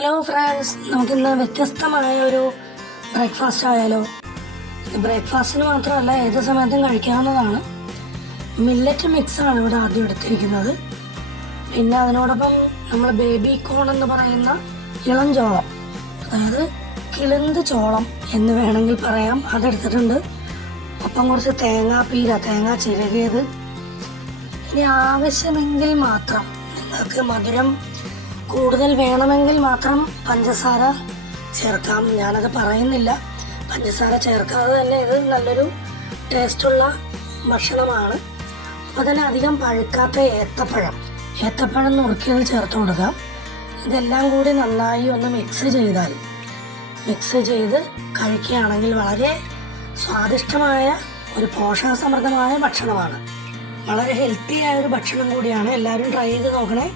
Hello friends, നമുക്കിന്ന് വ്യത്യസ്തമായ ഒരു ബ്രേക്ക്ഫാസ്റ്റ് ആയാലോ. ഇത് ബ്രേക്ക്ഫാസ്റ്റിന് മാത്രമല്ല, ഏത് സമയത്തും കഴിക്കാവുന്നതാണ്. മില്ലറ്റ് മിക്സാണ് ഇവിടെ ആദ്യം എടുത്തിരിക്കുന്നത്. പിന്നെ അതിനോടൊപ്പം നമ്മൾ ബേബി കോൺ എന്ന് പറയുന്ന ഇളം ചോളം, അതായത് കിളിന്ത് ചോളം എന്ന് വേണമെങ്കിൽ പറയാം, അതെടുത്തിട്ടുണ്ട്. ഒപ്പം കുറച്ച് തേങ്ങ ചിരകിയത്. ഇനി ആവശ്യമെങ്കിൽ മാത്രം നിങ്ങൾക്ക് മധുരം കൂടുതൽ വേണമെങ്കിൽ മാത്രം പഞ്ചസാര ചേർക്കാം. ഞാനത് പറയുന്നില്ല. പഞ്ചസാര ചേർക്കാതെ തന്നെ ഇത് നല്ലൊരു ടേസ്റ്റുള്ള ഭക്ഷണമാണ്. അപ്പോൾ തന്നെ അധികം പഴുക്കാത്ത ഏത്തപ്പഴം നുറുക്കിയത് ചേർത്ത് കൊടുക്കാം. ഇതെല്ലാം കൂടി നന്നായി ഒന്ന് മിക്സ് ചെയ്ത് കഴിക്കുകയാണെങ്കിൽ വളരെ സ്വാദിഷ്ടമായ ഒരു പോഷകസമൃദ്ധമായ ഭക്ഷണമാണ്. വളരെ ഹെൽത്തി ആയ ഒരു ഭക്ഷണം കൂടിയാണ്. എല്ലാവരും ട്രൈ ചെയ്ത് നോക്കണേ.